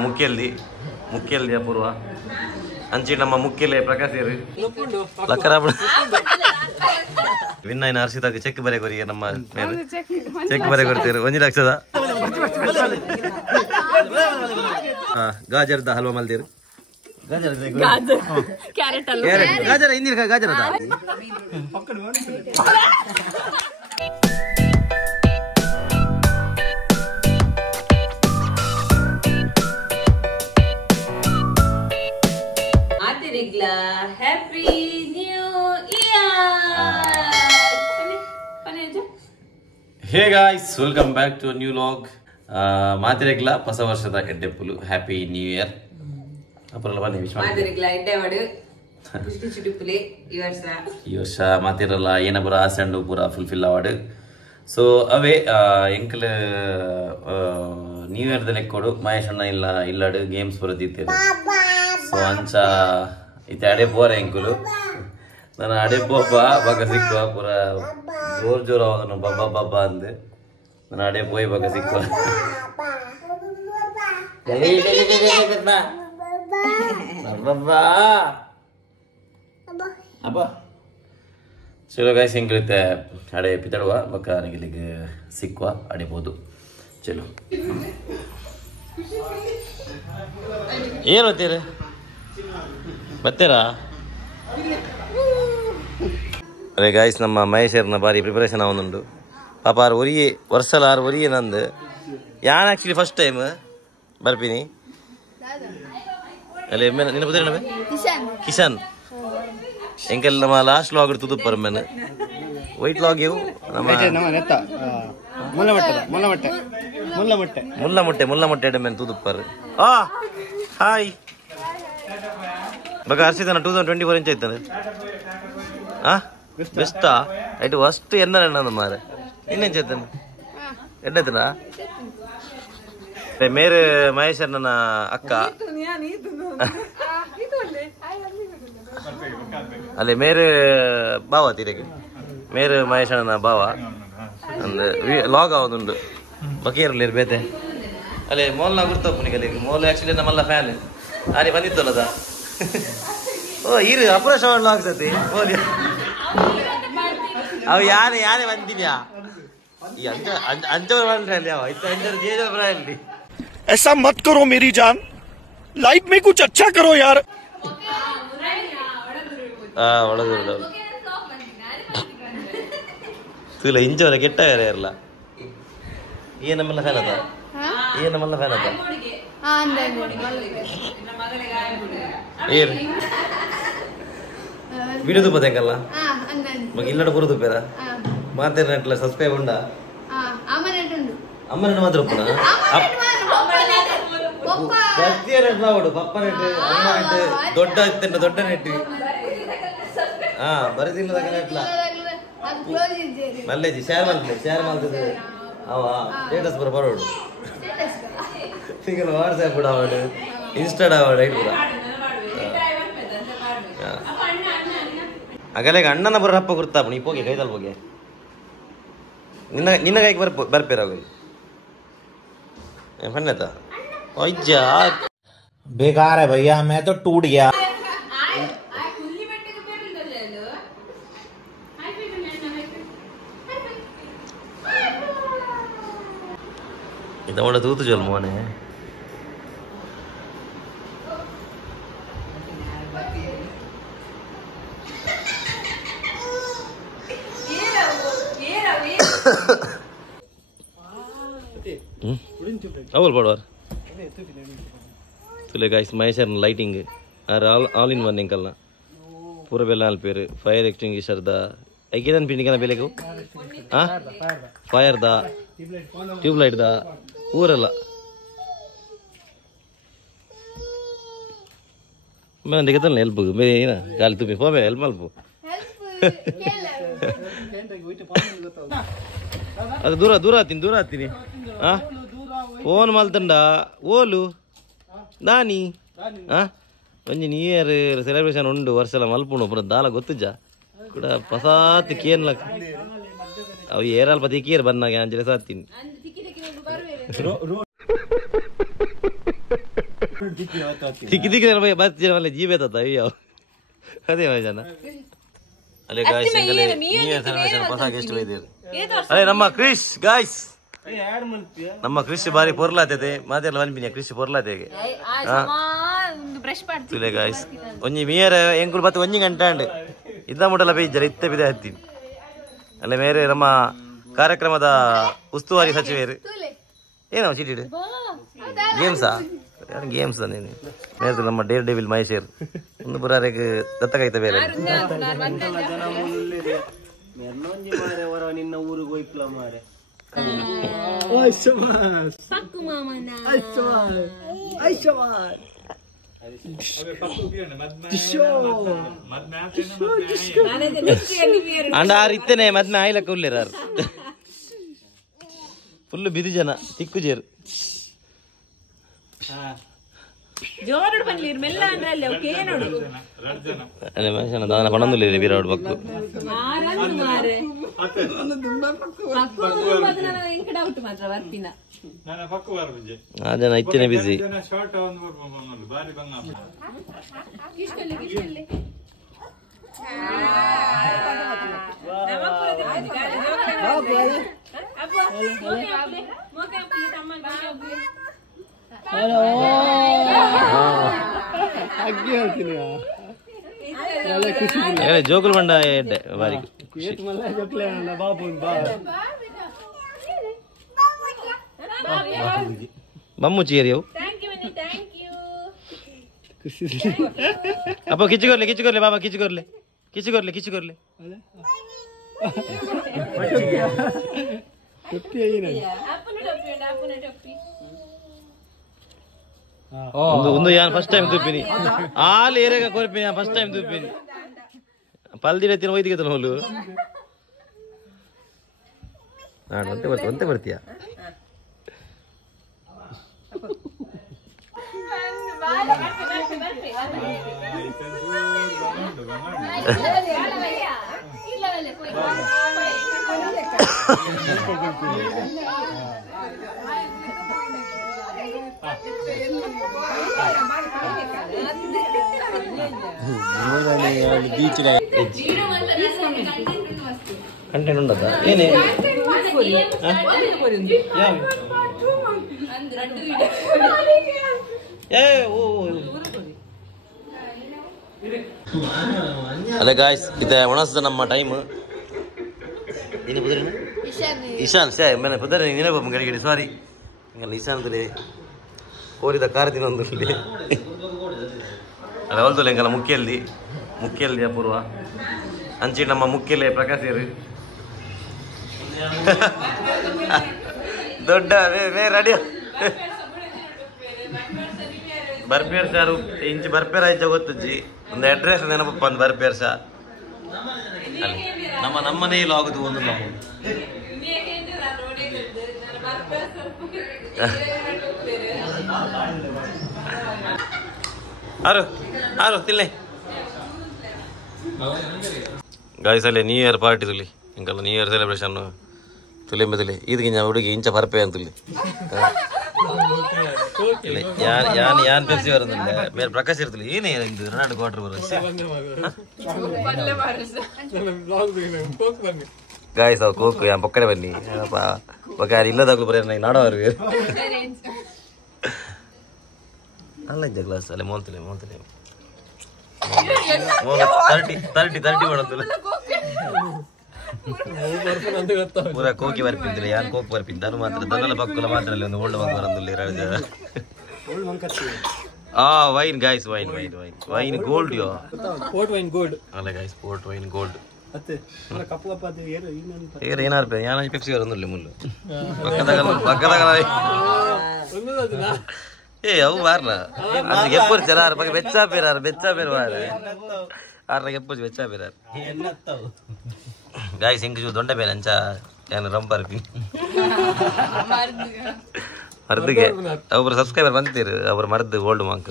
ಮುಖ್ಯಲ್ಲಿ ಅಪೂರ್ವ ಅಂಚಿ ನಮ್ಮ ಮುಖ್ಯಲೆ ಪ್ರಕಾಶ್ ಲಕ್ಕರ ವಿನ್ನೈನ ಹರ್ಷಿದಾಗ ಚೆಕ್ ಬರೆ ಕೊರಿಗೆ ನಮ್ಮ ಮೇಲೆ ಚೆಕ್ ಬರೆ ಕೊಡ್ತೀರಿ 1 ಲಕ್ಷದ ಗಾಜರ್ದ ಹಲ್ವಾ ಮಲ್ದಿರು ಗಾಜರ ಹಿಂದಿನ ಗಾಜರದ Happy New Year! Hey guys, welcome back to a new vlog. ಮಾತಿರೆಗ್ಲ ಹೊಸ ವರ್ಷದ ಎಡ್ಡೆಪ್ಪುಲು ಹ್ಯಾಪಿ ನ್ಯೂ ಇಯರ್. ಅಪರಲ್ಲ ಬನ್ನಿ ವಿಶ್ ಮಾಡಿ. ಮಾತಿರೆಗ್ಲ ಎಡ್ಡೆವಾಡು ಪುಷ್ಟಿ ಚುಡುಪುಲೆ ಈ ವರ್ಷ ಮಾತಿರಲ್ಲ ಏನಬರ ಆಸೆಂಡು ಪೂರ ಫುಲ್ಫಿಲ್ ಆವಾಡು. ಸೊ ಅವೇ ಎಂಕಲ್ ನ್ಯೂ ಇಯರ್ ದ ಲೆಕ್ಕೋಡು ಮಹೇಶ್ ಅಣ್ಣ ಇಲ್ಲಾಡು ಗೇಮ್ಸ್ ಬರೋದಿತ್ತೇರು. ಸೊ ಅಂಚ ಇತ್ತೆ ಅಡೆ ಪೋರ ಎಂಕುಲು ನಾನು ಅಡೆ ಪೋಪ ಬಗ ಸಿಕ್ಕುವ ಪೂರ ಜೋರ್ ಅವನು ಬಬ್ಬ ಅಂದೆ ನಾನು ಅಡೆ ಪೋಯ್ ಬಗ ಸಿಕ್ಕುವ ಚಲೋ ಗಾಯ್ಸ್ ಹೆಂಗಿರುತ್ತೆ ಅಡೆ ಪಿತಡುವ ಬಕ್ಕ ನನಗೆ ಸಿಕ್ಕುವ ಅಡೆಬೋದು ಚಲೋ ಏನು ಓದ್ತೀರಿ ಬರ್ತೀರಾ ಅದೇ ಗಾಯ್ಸ್ ನಮ್ಮ ಮಹೇಶ್ವರನ ಬಾರಿ ಪ್ರಿಪರೇಷನ್ ಅವನುಂಡು ಪಾಪ ಆರು ಒರಿಯೇ ವರ್ಷಲ ಆರು ಒರಿಯೇ ನಂದು ಯಾನ್ ಆ್ಯಕ್ಚುಲಿ ಫಸ್ಟ್ ಟೈಮ್ ಬರ್ತೀನಿ ಅಲ್ಲ ನಿನ್ನ ಬುದ್ಧಿ ಕಿಶನ್ ಎಂಕಲ್ ನಮ್ಮ ಲಾಸ್ಟ್ ಲಾಗ್ ಇಡ್ತದ್ದು ಪರ್ಮೇನ್ ವೈಟ್ ಲಾಗ್ ಇವು ಮುಲ್ಲಮೊಟ್ಟೆ ಎಡಮೇನ್ ತುದುಪ್ಪರ್ ಹಾಯ್ ಬಗ ಹರ್ಷಿತಾನ 2024 ಇಂಚ್ ಐತಾನೆ ಬೆಸ್ಟಾ ಐಟು ಅಷ್ಟು ಎಣ್ಣ ಮಾರೆ ಇನ್ನೆಂಚ ಐತಾನೆ ಎಡ್ಡೈತನ ಮೇರೆ ಮಹೇಶ್ ನನ್ನ ಅಕ್ಕ ಅಲ್ಲೇ ಮೇರೆ ಬಾವ ತೀರೆಗೆ ಮೇರೆ ಮಹೇಶ್ ಅಣ್ಣನ ಬಾವ ಅಂದ್ ಲಾಗ್ ಅವನುಂಡು ಬಕೀರಲ್ಲಿ ಬೇತೆ ಅಲ್ಲೇ ಮೋಲ್ನ ಗುರ್ತಪ್ಪನಿಗೆ ಮೋಲ್ ಆಕ್ಚುಲಿ ನಮ್ಮಲ್ಲ ಫ್ಯಾನ್ ಆನೆ ಬಂದಿತ್ತಲ್ಲದ ಓ ಇರು ಅಪರೇಷನ್ ಆಗ್ತತಿ ಅವು ಯಾನೆ ಬಂದಿದ್ಯಾ ಈ ಅಂಚವರ ಅಲ್ಲಿ ಅವ ಅಂಚರ ಜೇಜರ ಅಲ್ಲಿ ऐसा मत करो मेरी जान लाइफ में कुछ अच्छा करो यार ಒಳದು ತುಲ ಇಂಚವರ ಕೆಟ್ಟ ಇರಲ್ಲ ನಮ್ಮೆಲ್ಲ ಫ್ಯಾನ್ ಅದ ನಮ್ಮೆಲ್ಲ ಫ್ಯಾನ್ ಅದ ವಿಡಿಯೋ ತುಪ್ಪ ತೆಂಗಲ್ಲ ಮಗ ಇಲ್ಲಡ ಪೂರ ತುಪ್ಪೇರ ಮಾತೇರ ನೆಟ್ಲ ಸಬ್ಸ್ಕ್ರೈಬ್ ಉಂಡ ಅಮ್ಮ ನೆಟ್ ಮಾತ್ರ ಉಪ್ಪುನ ಗದ್ಯ ನೆಟ್ ಮಾಡು ಪಪ್ಪ ನೆಟ್ ಅಮ್ಮ ನೆಟ್ ದೊಡ್ಡ ಇತ್ತಂಡ ದೊಡ್ಡ ನೆಟ್ ಬರದಿಲ್ಲದಾಗ ನೆಟ್ಲ ಮಲ್ಲೇಜಿ ಶೇರ್ ಮಾಡ್ತದೆ ಅವ ಸ್ಟೇಟಸ್ ಬರೋಡು ಸಿಂಗಲ್ ವಾಟ್ಸ್ಆಪ್ ಕೂಡ ಆವಾಡು ಇನ್ಸ್ಟಾಡ್ ಆವಾಡು ಐಟ್ ಕೂಡ ಅಗಲೆಗ ಅಣ್ಣನ ಬರೋ ಹಪ್ಪ ಗುರ್ತಾಪ ನೀ ಹೋಗಿ ಕೈದಲ್ಲಿ ಹೋಗಿ ನಿನ್ನ ಕೈಗೆ ಬರ್ಪೇರಾಗಲಿ ಬನ್ನತ ಅಜ್ಜ बेकार है भैया मैं तो टूट गया ഇതവിടെ തൂത്ത് ചൊൽ മോനെ ಅವಲ್ ಬಡವಾರ ತುಲೆ ಗಾಯ್ಸ್ ಮಹೇಶ್ವರನ ಲೈಟಿಂಗ್ ಆಲ್ ಇನ್ ಒನ್ ಎಂಕಲ್ನ ಪೂರ ಬೆಲ್ಲ ಅಲ್ಪೇರು ಫೈರ್ ಎಕ್ಸ್ಟಿಂಗ್ವಿಷರ್ದ ಐಕೇದನ್ ಪಿಂಡಿಕನ ಬೆಲೆಗೂ ಫೈರ್ದ ಟ್ಯೂಬ್ಲೈಟ್ದ ಊರೆಲ್ಲ ಮೇಲೆ ಕೆತ್ತಲ್ಲ ಹೆಲ್ಪ್ ಬೇರೆ ಏನ ಗಾಳಿ ತುಪ್ಪಿ ಹೋಮೆ ಹೆಲ್ಪ್ ಮಲ್ಪು ಅದು ದೂರ ಹತ್ತೀನಿ ಫೋನ್ ಮಲ್ತಂಡ ಓಲು ದಾನಿ ಒಂಜಿ ನ್ಯೂ ಇಯರ್ ಸೆಲೆಬ್ರೇಷನ್ ಉಂಡು ವರ್ಷಲ ಮಲ್ಪುಂಡು ಪುರ ದಾಲ ಗೊತ್ತುಜ ಕೂಡ ಪಸಾತ್ ಕೇನ್ಲ ಅವು ಏರಾಲ್ ಪತಿ ಕೇರ್ ಬಂದಾಗ ಅಂಜಲೆ ಸಾತ್ತೀನಿ दिख दिख भाई बस जे वाले जीवे था अयो अरे भाई जाना अरे गाइस इंगले नीयर सेलिब्रेशन ಹೊಸ ಗೆಸ್ಟ್ ಬೈದಿರು ಅರೆ ನಮ್ಮ ಕ್ರಿಶ್ ಗಾಯ್ಸ್ ನಮ್ಮ ಕ್ರಿಶ್ ಬಾರಿ ಪೊರ್ಲಾತದೆ ಮಾತೆಲ್ಲ ವನ್ಪಿನಿಯ ಕ್ರಿಶ್ ಪೊರ್ಲಾತೆಗೆ ಬ್ರಷ್ ಮಾಡ್ತೀನಿ ತುಲೆ ಗಾಯ್ಸ್ ಒಂಜಿ ಮಿಯರ್ ಎಂಕುಲ್ ಬತ್ತು ಒಂಜಿ ಗಂಟಾಂಡ್ ಇದ್ದ ಮುಟ್ಟಲ ಬೇಜರ ಇತ್ತೆ ಬಿದೆ ಹತ್ತೀನಿ ಅಲ್ಲ ಮೇರೆ ನಮ್ಮ ಕಾರ್ಯಕ್ರಮದ ಉಸ್ತುವಾರಿ ಸಚಿವರು ಏನೋ ಚೀಟಿಡು ಗೇಮ್ಸಾ ಗೇಮ್ಸ್ ನೀನು ಮೇರೆ ನಮ್ಮ ಡೇರ್ ಡೆವಿಲ್ ಮಹೇಶರ್ ಒಂದು ಬುರಾರೆಗೆ ದತ್ತಕೈತ ಬೇರೆ ನಿನ್ನ ಊರಿಗೆ ಹೋಯ್ಕಲ ಮಾರೆ ಅಂಡ ಆರು ಇತ್ತೇನೆ ಮದ್ಮೆ ಆಯ್ಲಕ್ಕ ಉಳ್ಳೇರ ಫುಲ್ ಬಿದು ಜನ ತಿಕ್ಕು ಜೇರು ಜೋರು ಬನ್ಲಿರ್ ಮೆಲ್ಲ ಅಂದ್ರಲ್ಲಿ ಓಕೆ ನೋಡು ಅಲ್ಲ ಮನುಷ್ಯನ ದಾನ ಪಣಂದುಲ್ಲ ವಿರಾಟ್ ಬಕ್ಕು ಆರಂದು ಮಾರೆ ಪಕ್ಕು ಮದನ ಇಂಕಡ ಔಟ್ ಮಾತ್ರ ವರ್ತಿನ ನಾನು ಪಕ್ಕು ಬರಬಂಜೆ ಆ ಜನ ಇತ್ತೇನೆ ಬಿಸಿ ಶಾರ್ಟ್ ಒಂದು ಬರ್ಬೋದು ಬಾರಿ ಬಂಗ ಕಿಷ್ಟಲ್ಲಿ ಕಿಷ್ಟಲ್ಲಿ ಜೋಗುಲ್ ಬಂಡ ಬಾರಿ ಮಮ್ಮು ಚೀರಿ ಅವು ಅಪ್ಪ ಕಿಚ್ಚುಕೊರ್ಲೆ ಬಾಬಾ ಕಿಚ್ಚುಕೊರ್ಲೆ ಒಂದು ಯಾನ್ ಫಸ್ಟ್ ಟೈಮ್ ತುಪ್ಪಿನಿ ಆಲ್ ಏರಿಯಾಗ ಕೊರ್ಪಿನಿ ಫಸ್ಟ್ ಟೈಮ್ ತುಪ್ಪಿನಿ ಪಲ್ದಿರ ತಿನ್ನ ಒಯ್ದಿಗೆ ತನ ಹೋಲು ಒಂತೆ ಬರ್ತೀಯ ಕಂಟೆಂಟ್ ಉಂಟದ ಏನೇ ಅಲ್ಲ ಗಾಯ್ಸ್ ಇದು ಒಣಸ್ದ ನಮ್ಮ ಟೈಮ್ ಇಶಾನ್ ಶೇ ಮೇಲೆ ಪುದರ್ ನೆನಪ ಗಡಿ ಸಾರಿ ಹಿಂಗಲ್ಲ ಇಶಾನ್ ತುಲೆ ಕೋರಿದ ಕಾರ್ತಿನ ಒಂದು ಅಲ್ಲ ಹೊಲ್ತುಲೆ ಹಿಂಗಲ್ಲ ಮುಖ್ಯಲ್ಲಿ ಅಪೂರ್ವ ಅಂಚಿ ನಮ್ಮ ಮುಖ್ಯಲೆ ಪ್ರಕಾಶರು ದೊಡ್ಡ ರೆಡಿ ಬರ್ಪೇರ್ ಸಾರು ಇಂಚು ಬರ್ಪೇರ್ ಆಯ್ತು ಗೊತ್ತಜ್ಜಿ ಒಂದು ಅಡ್ರೆಸ್ ನೆನಪಪ್ಪ ಒಂದು ಬರ್ಪೇರ್ ಸಾ ನಮ್ಮನೇಲಿ ಆಗುದು ಒಂದು ನಮ್ಮ ಆರು ತಿನ್ಲೆ ಗಾಯ್ಸ್ ಅಲ್ಲೇ ನ್ಯೂ ಇಯರ್ ಪಾರ್ಟಿ ತುಲಿ ಇಂಕಲ್ಲ ನ್ಯೂ ಇಯರ್ ಸೆಲೆಬ್ರೇಷನ್ ತುಲೆ ಮೆದುಲಿ ಇದಕ್ಕೆ ಹುಡುಗಿ ಇಂಚ ಬರ್ಪೆ ಅಂತುಲಿ ಯಾನ್ ಪೆಪ್ಸಿ ಬರೋದಿಲ್ಲ ಮೇಲೆ ಪ್ರಕಾಶ್ ಇರ್ತಲಿ ಏನೇ ಇದು ರೊನಾಲ್ಡೋ ಕ್ವಾರ್ಟರ್ ಬರೋ ಗಾಯ್ಸ್ ಅವ್ ಕೋಕು ಯಾನ್ ಪಕ್ಕಡೆ ಬನ್ನಿ ಯಾರು ಇಲ್ಲದಾಗ್ಲು ಬರೀ ನಾಡೋರು ಅಲ್ಲ ಇದ್ದ ಗ್ಲಾಸ್ ಅಲ್ಲೇ ಮೋಲ್ತಲೆ ತರ್ಟಿ ಮಾಡೋದಿಲ್ಲ ಪೂರ ಕೋಕಿ ಬರ್ಪಿಂತಿಲ್ಲ ಯಾರು ಕೋಕ್ ಬರ್ಪಿಂತ ಅದು ಮಾತ್ರ ದನಲ ಪಕ್ಕಲ ಮಾತ್ರ ಅಲ್ಲಿ ಒಂದು ಓಲ್ಡ್ ಮಗ ಬರೋದಿಲ್ಲ ವೈನ್ ಗಾಯ್ಸ್ ವೈನ್ ಗೋಲ್ಡ್ ಯೋ ಪೋರ್ಟ್ ವೈನ್ ಗೋಲ್ಡ್ ಅಲ್ಲ ಗಾಯ್ಸ್ ಪೋರ್ಟ್ ವೈನ್ ಗೋಲ್ಡ್ ಅತ್ತೆ ಕಪ್ಪು ಕಪ್ಪ ಅದು ಏನಾರು ಯಾನ ಪೆಪ್ಸಿ ಬರೋದಿಲ್ಲ ಮುಳ್ಳು ಪಕ್ಕದಾಗ ಅವು ಮಾರ್ನ ಅದಕ್ಕೆ ಎಪ್ಪರು ಚಲಾರ ಪಕ್ಕ ಬೆಚ್ಚ ಬೇರು ಮಾರ ಆರ್ನಾಗ ಎಪ್ಪು ಬೆಚ್ಚ ಬೇರಾರು ಗಾಯ್ಸ್ ಹೆಂಗ್ ದೊಡ್ಡ ಬೇರೆ ಅಂಚ ಏನು ರಂಪರ್ಪಿ ಮರ್ದಿಗೆ ಒಬ್ಬರು ಸಬ್ಸ್ಕ್ರೈಬರ್ ಬಂತೀರಿ ಅವ್ರ ಮರ್ದು ಓಲ್ಡ್ ಮಾಂಕ್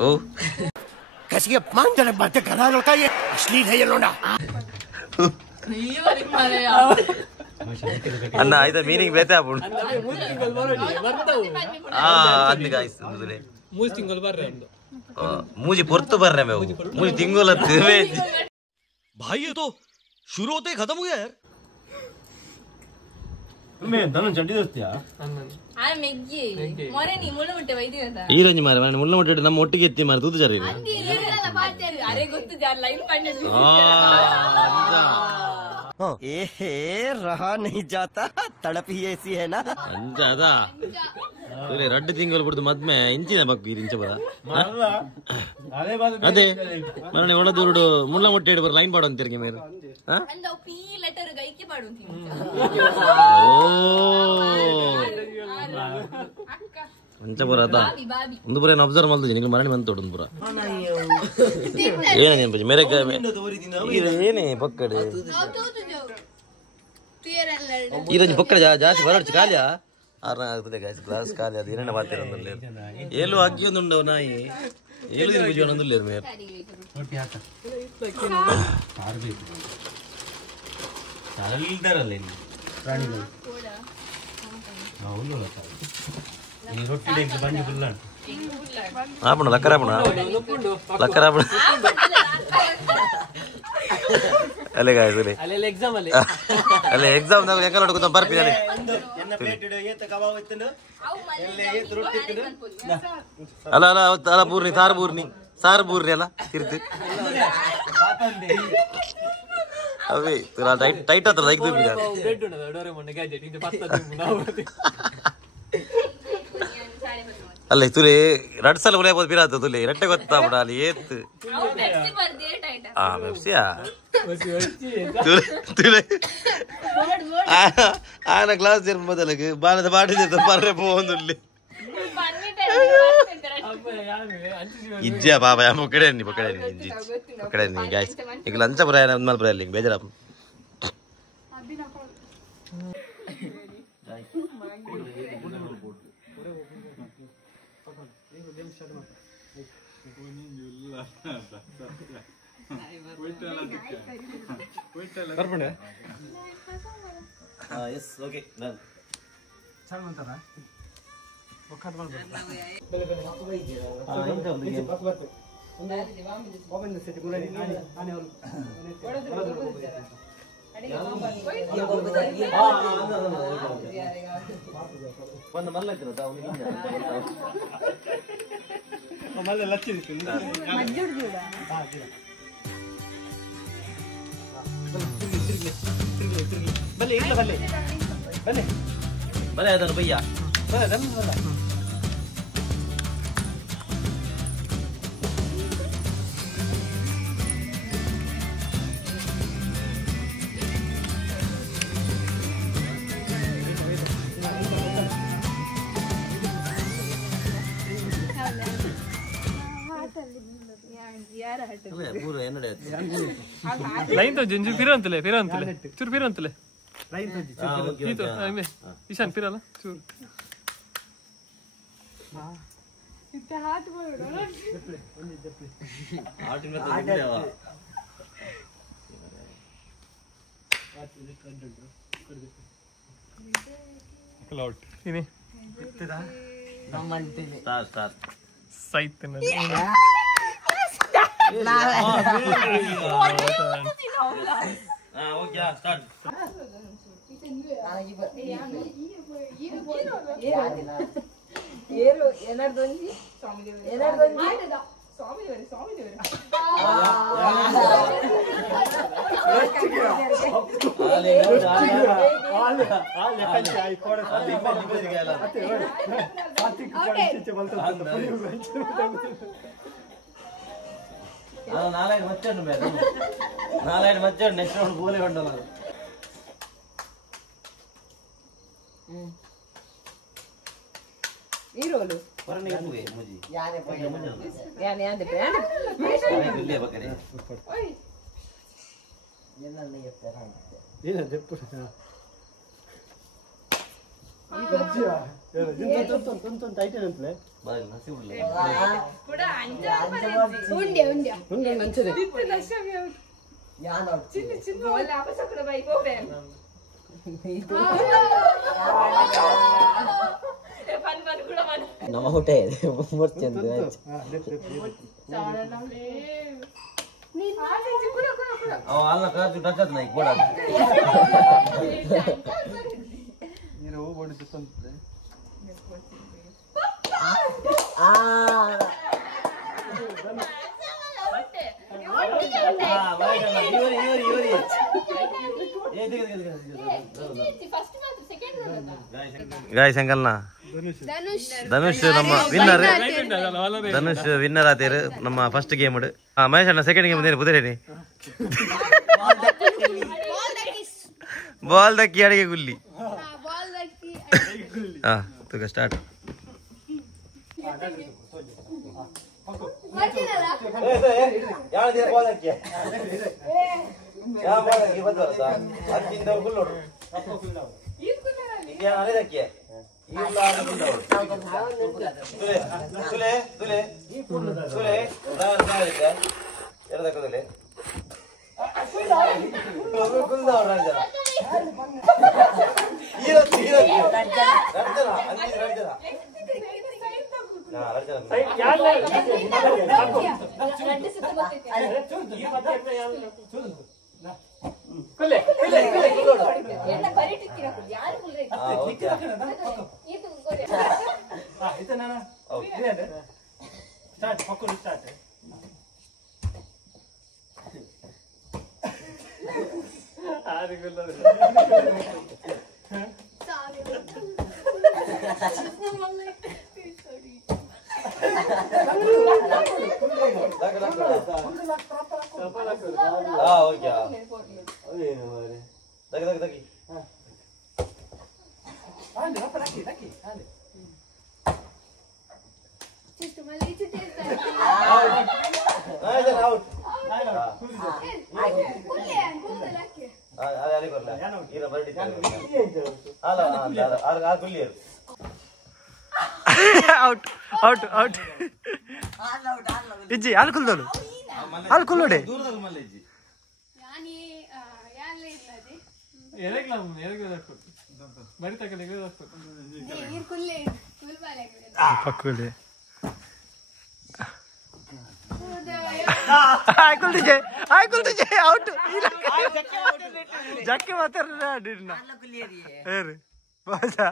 ಓ कैसी अपमानजनक बातें कर रहा है लड़का ये अश्लील है ये लोंडा ಅಣ್ಣ ಆಯ್ತಾ ಮೀನಿಂಗ್ ಬೇತೆ ಆಪುಂಡು ಅಂದ್ ಗಾಯ್ಸ್ ಮೂಜಿ ತಿಂಗಳು ಬರ್ರೆ ಅಂದು ಮೂಜಿ ಪೊರ್ತು ಬರ್ರೆ ಮೇವು ಮೂಜಿ ತಿಂಗೋಲ भाई ये तो शुरू होते ही खत्म हो गया यार ಈ ರಂಜಿ ಮಾರ ಮುಳ್ಳ ಮುಟ್ಟೆ ನಮ್ಮ ಒಟ್ಟಿಗೆ ಎತ್ತಿ ಮಾರ ತೂತು ಜರಿ रहा नहीं जाता तड़प ही ऐसी है ना ಅಂಜ ಅದಾ ರಡ್ಡು ತಿಂಗಳು ಬಿಡ್ದು ಮದ್ಮೆ ಇಂಚಿನ ಬಗ್ಗಿ ಇಂಚ ಬರ ಅದೇ ಮರಣೆ ಒಳದೂರುಡು ಮುಳ್ಳ ಮುಟ್ಟೆ ಬರ ಲೈನ್ ಪಾಡು ಅಂತಿರ್ಗೆ ಮೇರೆ ಅಂಚ ಬರ ಅದ ಒಂದು ಬರ ಅಬ್ಸರ್ವ್ ಮಾಡ್ದು ನಿಂಗೆ ಮರಣೆ ಬಂತು ಒಂದು ಬರ ಏನೇ ಮೇರೆ ಏನೇ ಪಕ್ಕಡೆ ಈ ರಂಜಿ ಪಕ್ಕಡೆ ಜಾಸ್ತಿ ಬರಡ್ಚು ಖಾಲಿಯಾ ಆರನ ಆಗ್ತದೆ ಗಾಯ್ಸ್ ಗ್ಲಾಸ್ ಖಾಲಿ ಅದು ಏನೇನ ಬಾತಿರಂದಲ್ಲಿ ಏಳು ಅಗ್ಗಿ ಒಂದುಂಡು ನಾಯಿ ಏಳು ಬುಜಿ ಒಂದೊಂದು ಮೇರ್ ಆಪಣ ಲಕ್ಕರಾಪಣ ಲಕ್ಕರಾಪಣ ಅಲ್ಲೇ ಗಾಯ್ಸ್ ಅಲ್ಲೇ ಎಕ್ಸಾಮ್ ದಾಗ ಹೆಂಗ ನೋಡ್ಕೊತ ಬರ್ಪಿದ್ದಾನೆ ಅಲ್ಲ ಅಲ್ಲ ಅಲ್ಲ ಬೂರ್ನಿ ಸಾರು ಬೂರ್ನಿ ಅಲ್ಲ ತಿರ್ತಿ ಅವೇ ಟೈಟ್ ಹತ್ರ ತೆಗ್ದು ಅಲ್ಲ ತುಲೆ ರಡ್ ಸಲ ಉಳಿಯಬಹುದು ಬಿರಾತ ತುಲೆ ರಟ್ಟೆ ಗೊತ್ತಾ ಬಿಡ ಅಲ್ಲಿ ಏತ್ ಮೆಪ್ಸಿಯಾ ತುಲೆ ಆನ ಕ್ಲಾಸ್ ಸೇರ್ ಮೊದಲಿಗೆ ಬಾಲದ ಬಾಡಿದ ಬರ್ರೆ పోందుల్లి ಇಜ್ಜಾ ಬಾಬಾ ಯಾ ಪಕಡೆ ಇಜ್ಜಿ ಪಕಡೆ ಗೈಸ್ ಈಗ ಲಂಚ ಬರಾಯ ನಮ್ಮಲ್ ಬರಲ್ಲ ಈಗ ಬೇಜಾರ ಎಸ್ ಓಕೆ ಡನ್ ಚಲ್ ಅಂತಾರ ಒಕ್ಕಟ್ ಮಾಡ್ಬೇಕು ಒಂದು ಮಲ್ಲ ಮಲ್ಲ ಲಚ್ಚಿ ಬಲ್ಲೆ ಇಲ್ಲ ಬಲ್ಲೆ ಬಲ್ಲೆ ಬಲ್ಲೆ ಅದನ್ನು ಬಯ್ಯ ಬಲ್ಲೆ ಅದನ್ನು ಬಲ್ಲ ಲೈನ್ ತೋ ಜಂಜು ಫಿರಂತಲೆ ಚೂರು ಫಿರಂತಲೆ ಲೈನ್ ತೋ ಇಶಾನ್ ಫಿರಲ್ಲ ಚೂರು ಹಾಟ್ నాలుగు వచ్చాడు నాలుగు వచ్చాడు నెక్స్ట్ రౌండ్ పోలే ఉండాలి ఈ రోలు పరనే ముగే ముజి యానే పోయి యానే అందే యానే లే బకరే ఓయ్ ఎన్నన్న చెప్తారా ఏన చెప్పు ఈ గజ్జియా కొంచెం టైట్ అంతలే బాగా నసి ఉల్లే కూడా అంజా ఉండే మంచిది ఇప్పుడు లక్షం యాన చిన్న చిన్న వాళ్ళ అపసకుల బై కోపే ನಮೂಟೆ ಮೂರ್ತಿಂದು ಅಲ್ಲ ಕಾಜು ಟಚ್ ನೈ ಕೂಡ ನೀರು ಓಡಿದ್ದು ತಂತೆ ಗಾಯ್ಸ್ ಅಂಕಲ್ನ ಧನುಷ್ ನಮ್ಮ ವಿನ್ನರ್ ಧನುಷ್ ವಿನ್ನರ್ ಆತೇರು ನಮ್ಮ ಫಸ್ಟ್ ಗೇಮ್ ಮಹೇಶ್ ಅಣ್ಣ ಸೆಕೆಂಡ್ ಗೇಮ್ ಏನು ಪುದರೇನಿ ಬಾಲ್ ದಕ್ಕಿ ಅಡಿಗೆ ಗುಲ್ಲಿ ಹಾ ತುಗ ಸ್ಟಾರ್ಟ್ ಔಟ್ ಔಟ್ ಔಟ್ ಇಜ್ಜಿ ಹಾಲು ಕುಲ್ದೋಡು ಹಾಲು ಕುಲ್ಲೋಡೆ ಪಕ್ಕುಲೆ ಆಯ್ಕೊಳ್ತಿಜೆ ಆಯ್ಕೊಳ್ತಿಜೆ ಔಟ್ ಜಕ್ಕೆ ಮಾತಾಡ್ರಿ ಹೇರಿ ಬಾಜಾ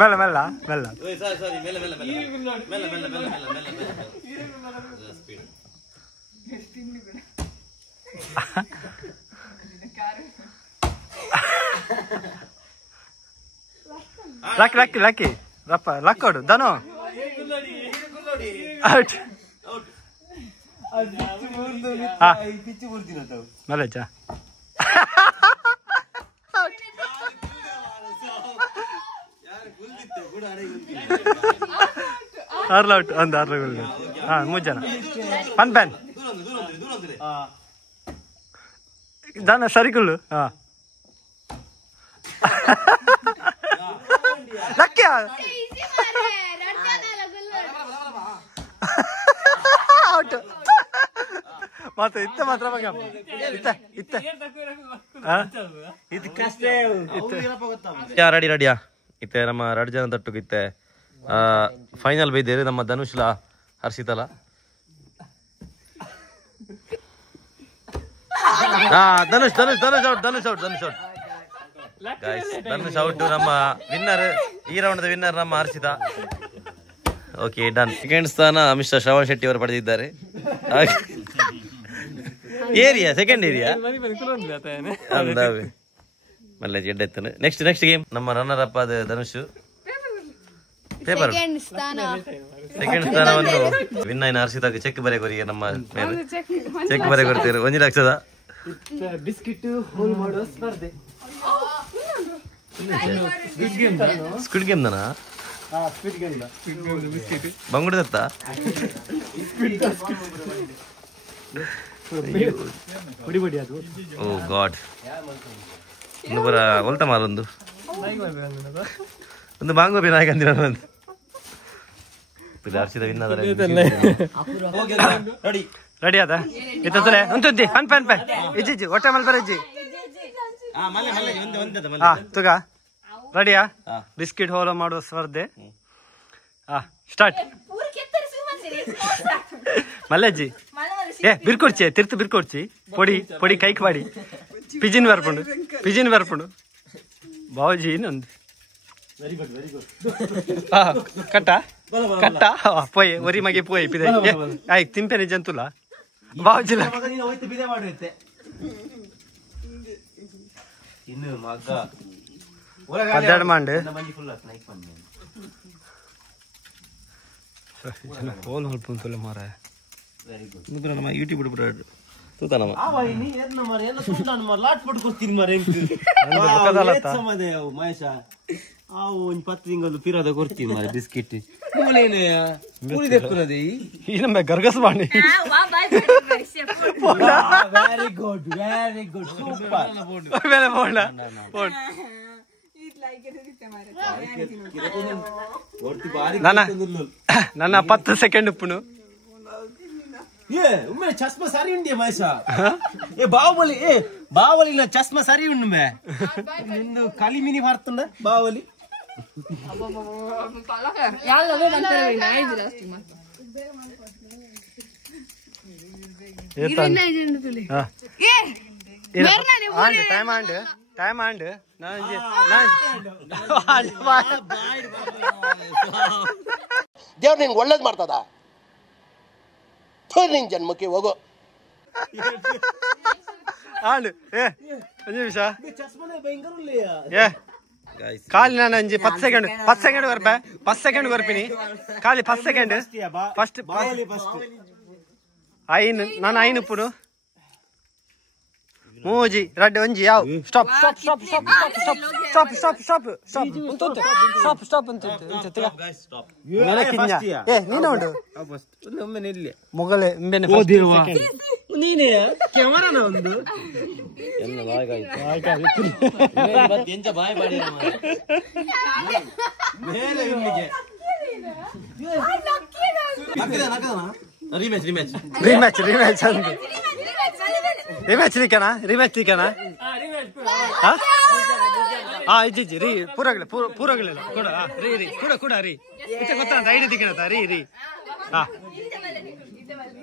ಮೆಲ್ಲ ಮೆಲ್ಲ ಮೆಲ್ಲ ಲಕ್ಕಿ ಲಕ್ಕಿ ಲಕ್ಕಿ ರಪ್ಪ ಲಕ್ಕೋಡು ಧನು ಔಟ್ ಮಲಜ ಆರ್ಲ ಔಟ್ ಒಂದು ಆರ್ಲ ಹಾ 3 ಜನ ಪನ್ ಪ್ಯಾನ್ ದಾನ ಸರಿಕುಳ್ಳು ಹಾ ಲಕ್ಕಿಯ ಔಟ್ ಮತ್ತೆ ಇತ್ತ ಮಾತ್ರ ಇತ್ತ ರೆಡಿ ರೆಡಿಯಾ ಇತ್ತೆ ನಮ್ಮ 2 ಜನ ತಟ್ಟುಕ್ ಇತ್ತೆ ಫೈನಲ್ ಬೈದೇರಿ ನಮ್ಮ ಧನುಷ್ಲ ಹರ್ಷಿತಲ Dhanush Dhanush Dhanush out Dhanush out Dhanush out Dhanush out ನಮ್ಮ ವಿನ್ನರ್ ಈ ರೌಂಡ್ ವಿನ್ನರ್ ನಮ್ಮ ಹರ್ಷಿತ ಓಕೆ ಡನ್ ಸೆಕೆಂಡ್ ಸ್ಥಾನ ಮಿಸ್ಟರ್ ಶ್ರವಣ್ ಶೆಟ್ಟಿ ಅವರು ಪಡೆದಿದ್ದಾರೆ ಏರಿಯಾ ಸೆಕೆಂಡ್ ಏರಿಯಾ ಮಲ್ಲೆ ಎಡ್ಡೆತ್ತನು ನೆಕ್ಸ್ಟ್ ನೆಕ್ಸ್ಟ್ ಗೇಮ್ ನಮ್ಮ ರನ್ನರ್ ಅಪ್ ಆದ ಧನುಷ್ ಪೇಪರ್ ಸೆಕೆಂಡ್ ಸ್ಥಾನವನ್ನು ವಿನ್ ಆಯ್ನ ಹರ್ಷಿತಾಗ ಚೆಕ್ ಬರೆಕೊರಿಗೆ ನಮ್ಮ ಮೇಲೆ ಚೆಕ್ ಬರೆಕೊಡ್ತೀರಿ 1 ಲಕ್ಷದ ಬಿಸ್ಕಿಟ್ ಹೋಲ್ ಮಾಡುವ ಸ್ಪರ್ಧೆ. ಸ್ಕ್ವಿಡ್ ಗೇಮ್ ದನಾ ಸ್ಪೀಡ್ ಗೇಮ್ ಬಿಸ್ಕಿಟ್ ಬಂಗುಡದತ್ತ ಹೊಡಿ ಹೊಡಿ ಅದು. ಓ ಗಾಡ್ ಒಂದು ಬರ ಒಲ್ತ ಮಾರೊಂದು ಒಂದು ಬಾಂಗೋಬಿ ನಾಯಕ ಅಂದಿನ ಹರ್ಷಿದ ವಿನ್ ರೆಡಿ ಅದ ಇತ್ತಲೆ ಒಂದಿ ಅನ್ಪ ಅನ್ಪ ಇಜ್ಜಿ ಹೊಟ್ಟೆ ಮಲ್ಪರ ಇಜ್ಜಿ ತುಗ ರೆಡಿಯಾ ಬಿಸ್ಕಿಟ್ ಹೋಲ ಮಾಡುವ ಸ್ಪರ್ಧೆ ಸ್ಟಾರ್ಟ್ ಮಲ್ಲಜ್ಜಿ ಬಿರ್ಕೊಡ್ಚಿ ತಿರ್ತು ಬಿರ್ಕೊಡ್ಚಿ పొడి పొడి కైకి వాడి పిజిన్ వరపండు బావుజీ ఉంది కట్ట పోయి వరి మగే పోయి తింపేని జంతువుల బావుజీల పద్దెడమండి ಫೋನ್ ಹೊಲ್ಪುಂತಲ್ಲ ಮಾರ ಯೂಟ್ಯೂಬ್ ಬಿಡ್ಬಿಡ ತೂತಾನಮ್ಮ ಲಾಟ್ ಪಟ್ಕೊಡ್ತೀನಿ ಮರ ಮಹೇಶ ಅವು ಒಂದು 10 ತಿಂಗಳು ಪಿರಾದ ಕೊಡ್ತೀನಿ ಮರ ಬಿಸ್ಕಿಟ್ ನಮ್ಮ ಗರ್ಗಸ್ ಮಾಡಿ ವೆರಿ ಗುಡ್ ಸೂಪರ್ ನನ್ನ 10 ಸೆಕೆಂಡ್ ಉಪ್ಪುನು ಚಸ್ಮಾ ಸರಿ ಉಂಡೆ ಮಹೇಶ ಬಾಹುಬಲಿ ಚಸ್ಮಾ ಸರಿ ಉಂಡು ಮೇ ನಿಂದು ಕಲಿ ಮಿನಿ ಬಾರ್ತುಂಡ ಬಾಹುಬಲಿ ಟೈಮ್ ಆಂಡ್ ದೇವ್ರು ನಿಂಗೆ ಒಳ್ಳೇದು ಮಾಡ್ತದ ನಿನ್ ಜನ್ಮಕ್ಕೆ ಹೋಗೋ ನಿಮಿಷ ಖಾಲಿ ನಾನು ಅಂಜಿ 10 ಸೆಕೆಂಡ್ ಬರ್ಪೆ 10 ಸೆಕೆಂಡ್ ಬರ್ಪಿನಿ ಖಾಲಿ 10 ಸೆಕೆಂಡ್ ಫಸ್ಟ್ ನಾನು ಐನು ಉಪ್ಪುನು ಮೂಜಿ ರಡ್ಡೆ ಒಂಜಿ ಯಾವ ಸ್ಟಾಪ್ ನೀನು ಮೊಗಲೆ ನೀನೇ ಕ್ಯಾಮರಾನ ಒಂದು ರಿಮ್ಯಾಚ್ ನಿಕನಾ ಇಜ್ಜಿ ರೀ ಪೂರಗಳಿಲ್ಲ ಕೊಡ ರೀ ಕೂಡ ರೀ ಇತ್ತೆ ಗೊತ್ತಾಂತ ಐಡಿ ತಿಕ್ಕಣತ ರೀ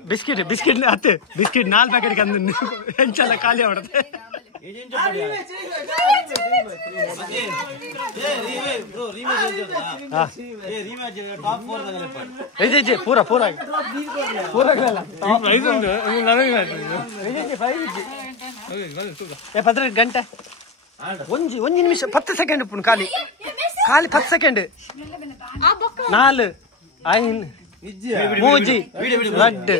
ಬಿಸ್ಕಿಟ್ ಹತ್ತು ಬಿಸ್ಕಿಟ್ 4 ಪ್ಯಾಕೆಟ್ ಕಂದು ಹೆಂಚಲ್ಲ ಖಾಲಿ ಹೊಡತ್ತೆ ಪೂರ ಗಂಟೆ ಒಂಜಿ ನಿಮಿಷ 10 ಸೆಕೆಂಡ್ ಉಪ್ಪುನು ಖಾಲಿ 10 ಸೆಕೆಂಡ್ 4 5 ಮೂಜಿ ರಡ್ಡ್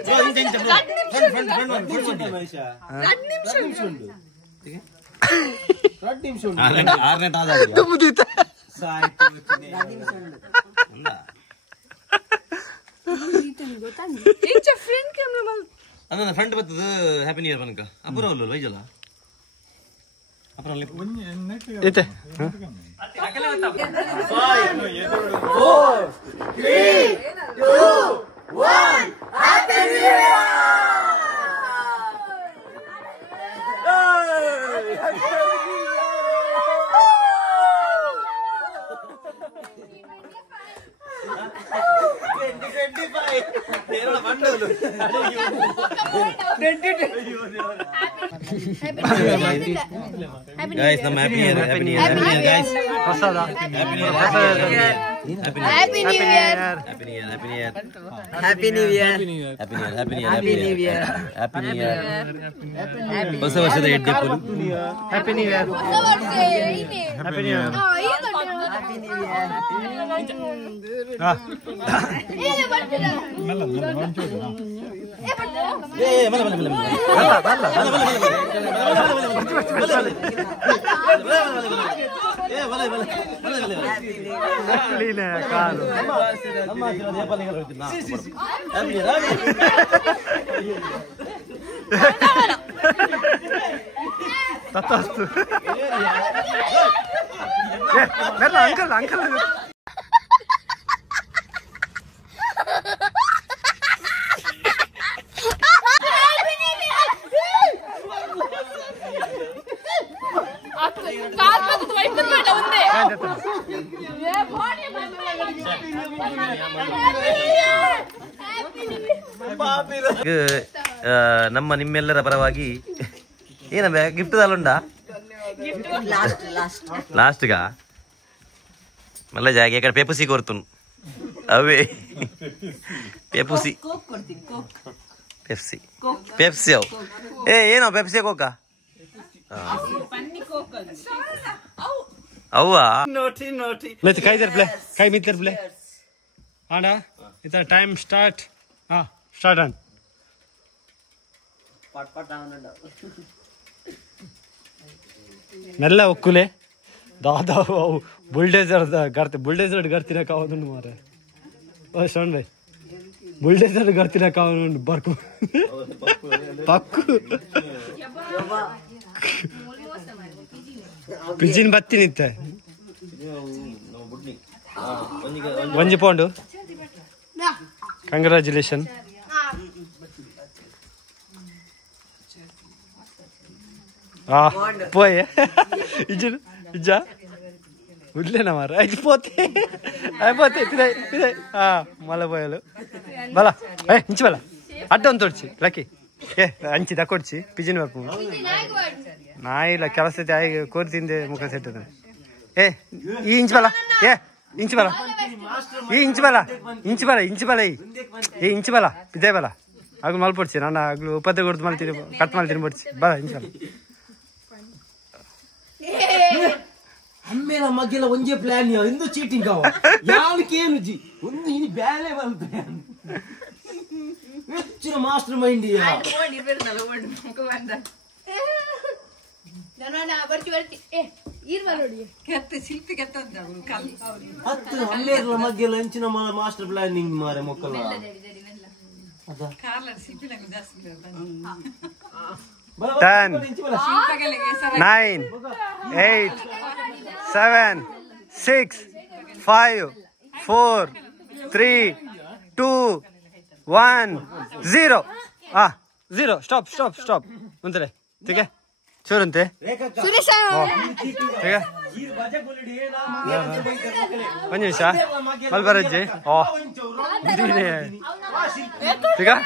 ಫ್ರಂಟ್ ಬರ್ತದ ಹ್ಯಾಪಿ ನ್ಯೂ ಇಯರ್ ಬನಕ ಅಪುರ ಅಲ್ಲ ವೈಜಲ್ಲ ಅಪುರ ಐತೆ 1 ಹ್ಯಾಪಿ ನ್ಯೂ ಇಯರ್ guys ನಮ್ಮ happy new year guys ಹೊಸದ happy new year ಹೊಸ ವರ್ಷದ ಹೆಡ್ಡೆ ಪುಲ್ happy new year uncle uncle ನಮ್ಮ ನಿಮ್ಮೆಲ್ಲರ ಪರವಾಗಿ ಏನಂದ್ರೆ ಗಿಫ್ಟ್ ತಲುಂಡ లాస్ట్గా మళ్ళీ జాగి ఇక్కడ పెపుసి కొడుతును అవే పెపుసి పెప్సీ పెప్సీ అవు ಏನೋ పెప్సీ కోక ಅವ್ವಾ ಲೆಟ್ ಕೈ ತರ್ ಪ್ಲೇ ಕೈ ಮಿತ್ತರ್ ಪ್ಲೇ ಆಡ ಇತ ಟೈಮ್ ಸ್ಟಾರ್ಟ್ ಸ್ಟಾರ್ಟ್ ಆನ್ ಪಟ್ ಪಟ್ ಅವನಂಡ ಮೆಲ್ಲ ಒಕ್ಕುಲೆ दादा बुलडोजर बुलडोजर गर्तिर काउनु मारे ओ सोन भाई बुलडोजर गर्तिर काउनु बर्कु पक्कु पिजिन बत्ती नित्ते ಒಂಜಿ ಪೌಂಡು ಕಂಗ್ರಾಚುಲೇಷನ್ పోయే ఇజ్జు ఇజ్జా వదిలేనా మరి అయిపోతే తినే మళ్ళీ పోయాలు బలా ఇంచి బల ಅಡ್ಡೊಂದು ತೋಡ್ಸಿ ಲಕ್ಕಿ ಅಂಚಿ ತಕೊಡ್ಸಿ ಪಿಜಿನ್ ಬರ್ಪು ನಾ ಇಲ್ಲ ಕೆಲಸ ಆಗಿ ಕೋರಿ ತಿಂದೆ ಮುಖ ಸೆಟ್ಟದ ಈ ಇಂಚ್ ಬಲ ಇಂಚ್ ಬಲ ಇಂಚ್ ಬಲ ಇಂಚ್ ಬಲ ಇಂಚ್ ಬಲ ಇಂಚ್ ಬಲ ಇದೇ ಬಲ ಆಗ್ಲು ಮಲ್ಪೊಡ್ಸಿ ನಾನು ಆಗ್ಲು ಉಪದ್ಯ ಕೊಡ್ದು ಮಲ್ತೀನಿ ಕಟ್ ಮಾಡ್ತೀನಿ ಬಡ್ಸಿ ಬಲ ಇಂಚ್ ಬಲ ಅಮ್ಮೇಲ ಮಗ್ಗೆಲ್ಲ ಒಂಜೇ ಪ್ಲಾನ್ ಇಂದು ಚೀಟಿಂಗ್ ಕಾವ ಯಾವಕ್ಕೆ ಏನು ಜಿ ಒಂದು ಇನಿ ಬ್ಯಾಲೆ ಬಂತ ಹೆಚ್ಚಿನ ಮಾಸ್ಟರ್ ಮೈಂಡ್ ಹತ್ತು ಅಮ್ಮೇಲ ಮಗ್ಗೆಲ್ಲ ಹೆಂಚಿನ ಮಾಸ್ಟರ್ ಪ್ಲಾನಿಂಗ್ ಮಾರೆ ಮೊಕ್ಕಲ 10 9 8 7 6 5 4 3 2 1 0 0 ಸ್ಟಾಪ್ ಮುಂದೆ ठीक है ಚೂರಂತೆ ಸುರೇಶ ठीक है ಒಂದು ನಿಮಿಷ ಮಲ್ಬರಜ್ಜಿ ठीक है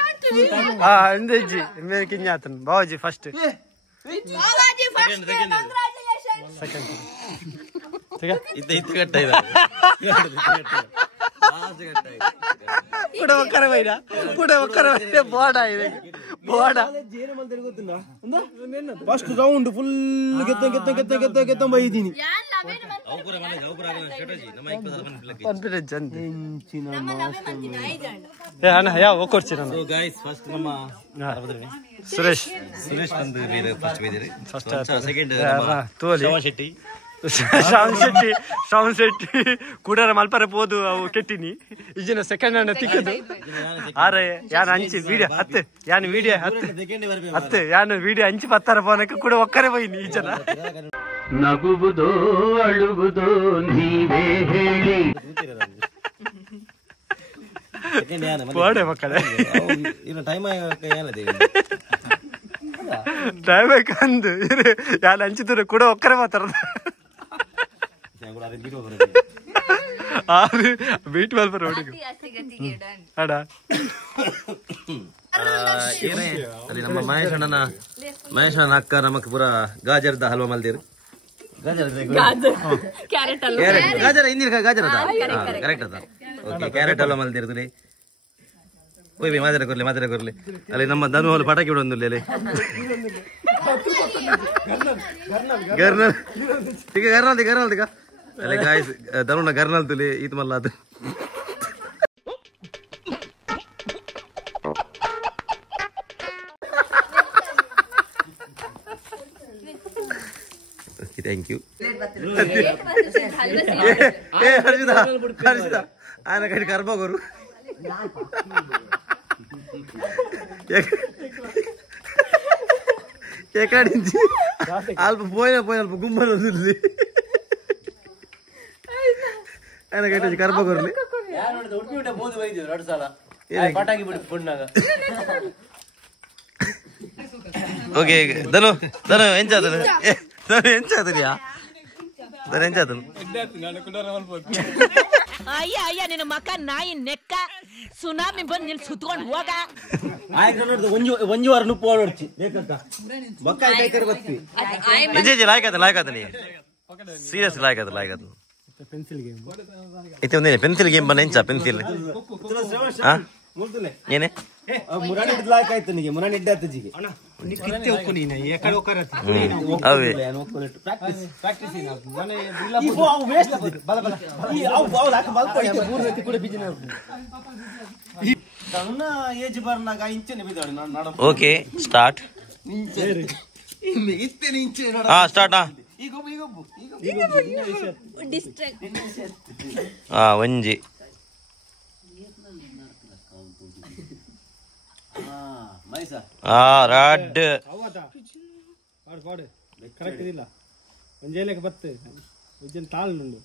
ಎಂದಜ್ಜಿ ಮೇಲೆ ಕಿನ್ಯಾತನ್ ಬಾವಾಜಿ ಫಸ್ಟ್ ಸೆಕೆಂಡ್ ठीक है ಇದು ಕಟ್ಟ ಇದೆ पुढे वक्कर बैठा बोर्ड आहे बोर्ड ಫಸ್ಟ್ ರೌಂಡ್ ಫುಲ್ ಗೆತ್ತ ಬೈದೀನಿ ಸುರೇಶ್ ಶೆಟ್ಟಿ ಶ್ರಾವಣ್ ಶೆಟ್ಟಿ ಕೂಡ ಮಲ್ಪರ ಪೋದು ಅವು ಕೆಟ್ಟಿನಿ ಈಜಿನ ಸೆಕೆಂಡ್ ಹ್ಯಾಂಡ್ ತಿಕ್ಕದು ಆರೆ ಯಾನು ಹಂಚಿ ವಿಡಿಯೋ ಹತ್ತು ಯಾನು ವಿಡಿಯೋ ಹಂಚಿ ಪತ್ತಾರ ಪೋನಕ್ಕೆ ಕೂಡ ಒಕ್ಕರೆ ಹೋಯ್ನಿ ಈ ಜನ ನಗುವುದೋ ಅಳುವುದೋ ನೀವೇ ಹೇಳಿ ಬೋಡೆ ಮಕ್ಕಳೇ ಟೈಮ್ ಕಂದು ಯಾನು ಹಂಚಿದ್ರು ಕೂಡ ಒಕ್ಕರೆ ಮಾತಾಡೋದು ಬೀಟ್ ಮಲ್ಪರ ಅಡ ಅಲ್ಲಿ ನಮ್ಮ ಮಹೇಶ್ ಅಣ್ಣನ ಅಕ್ಕ ನಮಕ್ ಪೂರ ಗಾಜರದ ಹಲ್ವಾ ಮಲ್ದಿರು ಗಾಜರ ಹಿಂದಿನ ಗಾಜರ ಕರೆಕ್ಟ್ ಅದ ಓಕೆ ಕ್ಯಾರೆಟ್ ಹಲ್ವಾ ಮಲ್ದಿರ್ತದೆ ಓಯ್ ಮಾದರ ಕೊರ್ಲಿ ಅಲ್ಲಿ ನಮ್ಮ ಧನು ಹೊಲ ಪಟಾಕಿ ಬಿಡೊಂದು ಅಲ್ಲಿ ಗರ್ನಲ್ ಅಲ್ಲ ಗಾಯ್ಸ್ ಧನುನ ಗರ್ನಲ್ ತುಲಿ ಈತ್ ಮಲ್ಲ ಅದು ಥ್ಯಾಂಕ್ ಯು ಹರ್ಷಿತ ఆయన కడి కర్బగోరు ఎక్కడి నుంచి అల్ప పోయిన గుమ్మలు వదిలి ఆయన కట్టి కర్బగోరు ఓకే ధను ఏం చదువు ఏం చదువుయా ధను ఏం చదువు ಅಯ್ಯ ನಿನ್ನ ಮಕ್ಕ ನಾಯಿ ನೆಕ್ಕ ಸುನಾಮಿ ಬಂದು ನಿಲ್ ಸುತ್ಕೊಂಡು ಹೋಗ ಒಂಜು ವಾರ ನುಪ್ಪು ನೋಡ್ತಿ ಮಕ್ಕ లాయకత సీరియస్ లాయకత అయితే ఉంది పెన్సిల్ గేమ్ బనేంచా పెన్సిల్ ಏನೇ ఓకే స్టార్ట్ స్టార్ట్ ಒಂಜಿ ರಾಡ್ ಕರೆಕ್ಟ್ ಇದಿಲ್ಲ ಒಂಜೇಲಕ್ಕೆ ಬತ್ತೆ ಉಜ್ಜನ್ ತಾಳ್ నుండు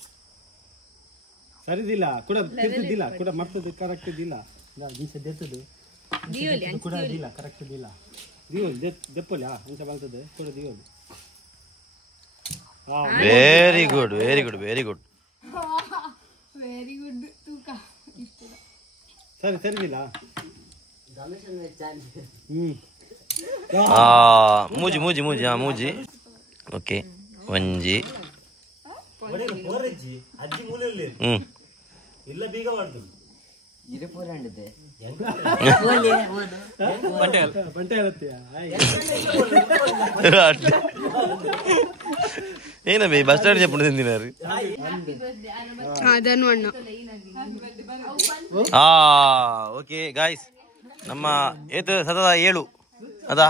ಸರಿದಿಲ್ಲ ಕೂಡ ತಿರ್ತಿದ್ದಿಲ್ಲ ಕೂಡ ಮರ್ತದ ಕರೆಕ್ಟ್ ಇದಿಲ್ಲ ಗೀಸ ದೆತ್ತದು ಕೂಡ ಇದಿಲ್ಲ ಕರೆಕ್ಟ್ ಇದಿಲ್ಲ ದಿಯೋಲ್ ದೆಪ್ಪಲ್ಲ ಅಂತ ಬರ್ತದೆ ಕೂಡ ದಿಯೋಲ್ ವೆರಿ ಗುಡ್ ಸರಿದಿಲ್ಲ ಮೂಜಿ ಓಕೆ ಒಂಜಿ ಇಲ್ಲ ಬೀಗ ಮಾಡ್ತು ಏನ ಬೇ ಬಸ್ ಸ್ಟಾಂಡ್ చెప్పండి తిన్నారు ಓಕೆ ಗಾಯ್ಸ್ ನಮ್ಮ ಏತು ಸತತ 7 ಅದಾ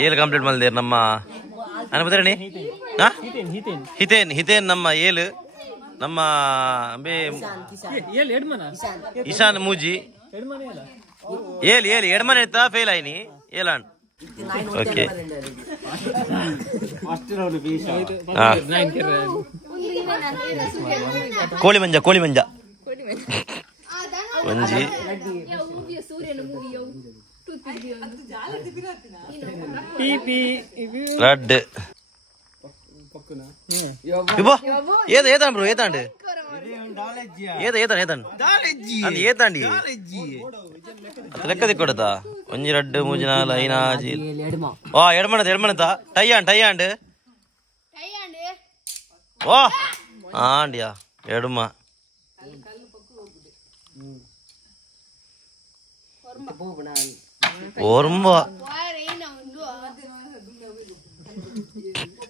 7 ಕಂಪ್ಲೀಟ್ ಮಾಡಿದೇರು ನಮ್ಮ ಅನ್ಬದ್ರಣಿ ಹಿತೇನ್ ನಮ್ಮ 7 ನಮ್ಮ ಇಶಾನ್ ಮೂಜಿ ಎಡ್ಮನೆ ಎತ್ತ ಫೇಲ್ ಆಯ್ನಿ ಏಲಾನ್ ಓಕೆ ಕೋಳಿ ಮಂಜ ಒಂಜಿ రెడ్ ఏతాండి బ్రో ఏతాండి ఏతాండి లెక్క దిక్కొడతా ಒಂಜಿ రెడ్ ಮೂಜಿ ನಾಲ್ ಐನಾ ಎಡ್ಮಣತ ಟೈ ಆಂಡ್ ಓ ಆಂಡಿಯಾ ಎಡ್ಮ ಓರ್ಮ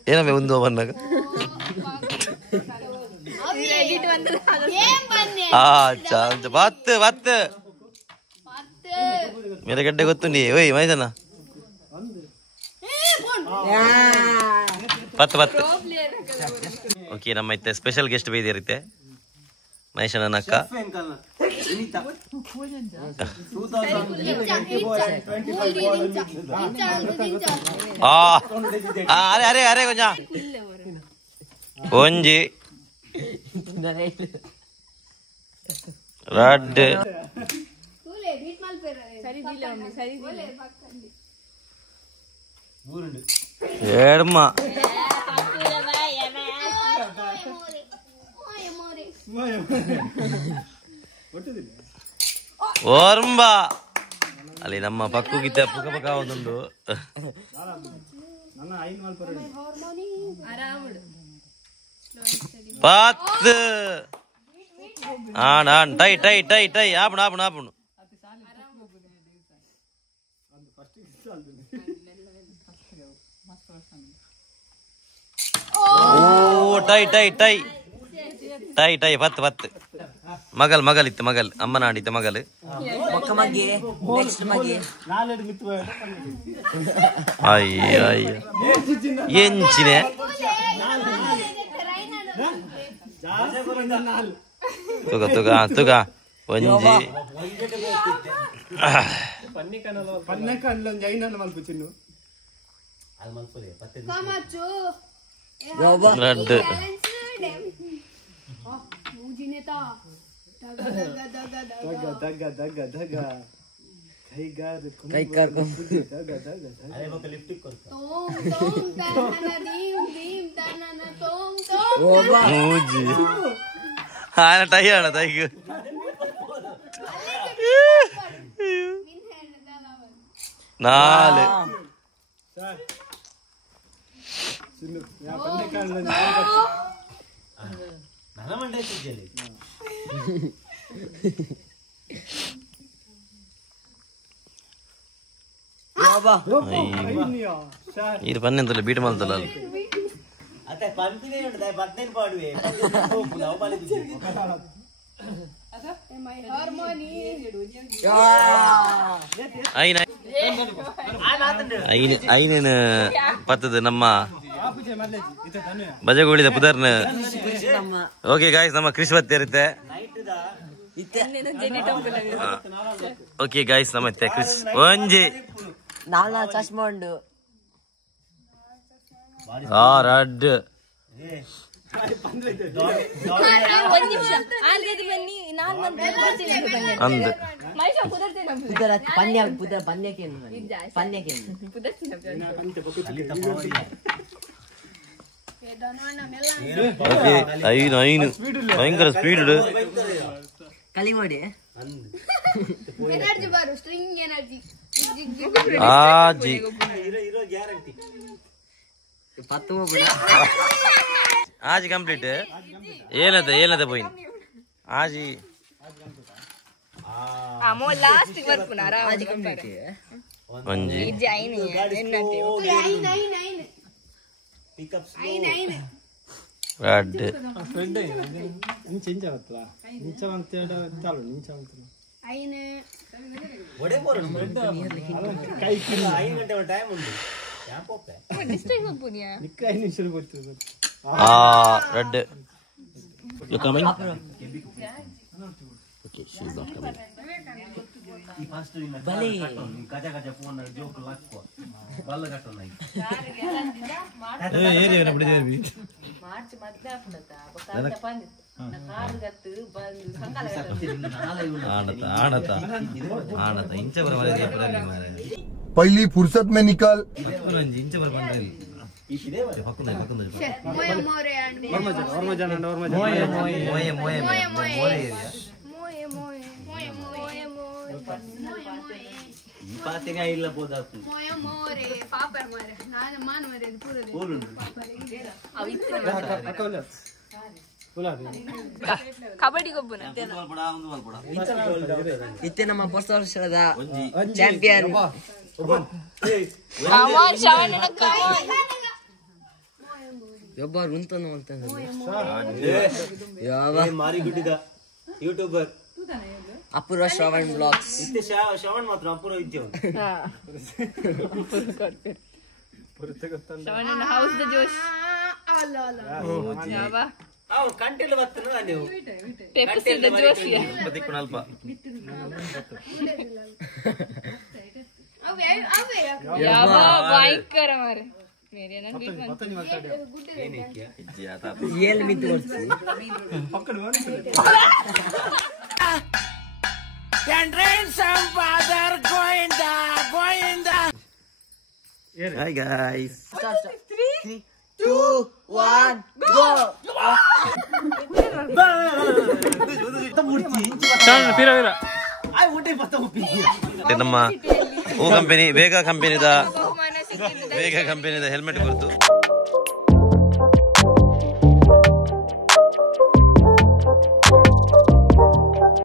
ಏನಮ್ಮೆ ಒಂದು ಬಂದಾಗ ಬತ್ತು ಮೇಲೆ ಗಡ್ಡೆ ಗೊತ್ತುಂಡಿ ಓಯ್ ಮೈಸನ ಬತ್ತು ಓಕೆ ನಮ್ಮ ಇತ್ತೆ ಸ್ಪೆಷಲ್ ಗೆಸ್ಟ್ ಬೈದಿರುತ್ತೆ ಮಹೇಶನ ಅಕ್ಕ ಅರೆ ಕೊಂಚ ಒಂಜಿ రెడ్ ఎడమ ಓರ್ಂಬ ಅಲ್ಲಿ ನಮ್ಮ ಪಕ್ಕುಗಿದ್ದ ಪುಕ್ಕ ಒಂದುಂಡು ಪತ್ತು ಟೈ ಆಪುಣು ಓ ಟೈ ಪತ್ತು ಮಗಲ್ ಇತ್ತು ಮಗಲ್ ಅಮ್ಮನ ಆಡಿತ್ತು ಮಗಲ್ ಅಯ್ಯ ಎಂಚಿನೆ ತುಗ ತುಗ ತುಗ ಒಂಜಿ ರಡ್ಡು ಮೂಜಿ ಆನ ಟೈ ಆಣ ತೈಗ್ ನಾല് ಇದು ಪನ್ನೆಂತಲ್ಲ ಬೀಟ್ ಮಲ್ತಲ್ಲ ಐನೇನು ಪತ್ತದ ನಮ್ಮ ಬಜಗೋಳಿದ ಪುದರ್ನ ಓಕೆ ಗಾಯ್ಸ್ ನಮ್ಮ ಕ್ರಿಶ್ ಬತ್ತೆ ಇರುತ್ತೆ ಓಕೆ ಗಾಯ್ಸ್ ನಮ್ಮ ಕ್ರಿಶ್ ಒಂಜಿ ಚಶ್ಮಾ ಉಂಡು ರಡ್ ಅಂದ್ ಐನು ಐನು ಭಯಂಕರ ಸ್ಪೀಡ್ ಕಲಿಮೋಡಿ ಆಜಿ ಆಜಿ ಕಂಪ್ಲೀಟ್ ಏನದ పోయింది ಆಜಿ ಒಂಜಿ ರಡ್ ರೆಡ್ you coming okay she is not coming ಈ ಫಸ್ಟ್ ಇನ್ ಬಲೆ ಗಜ ಗಜ ಫೋನ್ ಜೋಕ್ ಲಕ್ಕೋ ಬಲ್ಲ ಕಟ್ಟೋನೈ ಏರಿಯಾ ಬಿಡಿದೇವಿ ಮಾರ್ಚ್ ಮಧ್ಯ ಆಪುನತ ಬಕಾದ ಪಂದ್ ಕಾರ್ ಗತ್ತು ಬಂದು ಸಂಗಾಲ ಆಡತ ಇಂಚ ಬರ ವಾಲಿ ಪುರಲಿ ಮಾರೆ पहली फुर्सत में निकल इंच पर पंद्रह ಕಬಡ್ಡಿ ಗೊಬ್ಬನ ಇತ್ತೆ ನಮ್ಮ ಹೊಸ ವರ್ಷದ ಚಾಂಪಿಯನ್ ಒಬ್ಬರು ಉಂಟನು ಅಂತ ಮಾರಿ ಗುಡ್ಡಿದ ಯೂಟ್ಯೂಬರ್ ಅಪೂರ್ವ ಶ್ರವಣ್ ಬ್ಲಾಗ್ಸ್ ಇತ್ತೆ ಶ್ರವಣ್ ಮಾತ್ರ ಅಪೂರ್ವ ಇದ್ದೇವೆ ಶ್ರವಣ್ ಹೌಸ್ ದ ಜೋಶ್ ಅವ್ರು ಕಂಟೆಲ್ಲ ಬರ್ತಾರ ನೀವು ಪೆಪ್ಸಿದ ಜೋಶ್ ಬದಿಕ್ಕುನಲ್ಪ ಭಯಂಕರ ಮಾರೆ Hi guys. 3, 2, 1, go. ನಮ್ಮ ಓ ಕಂಪನಿ ವೇಗ ಕಂಪನಿದ ಹೆಲ್ಮೆಟ್ ಕೊಡ್ತು.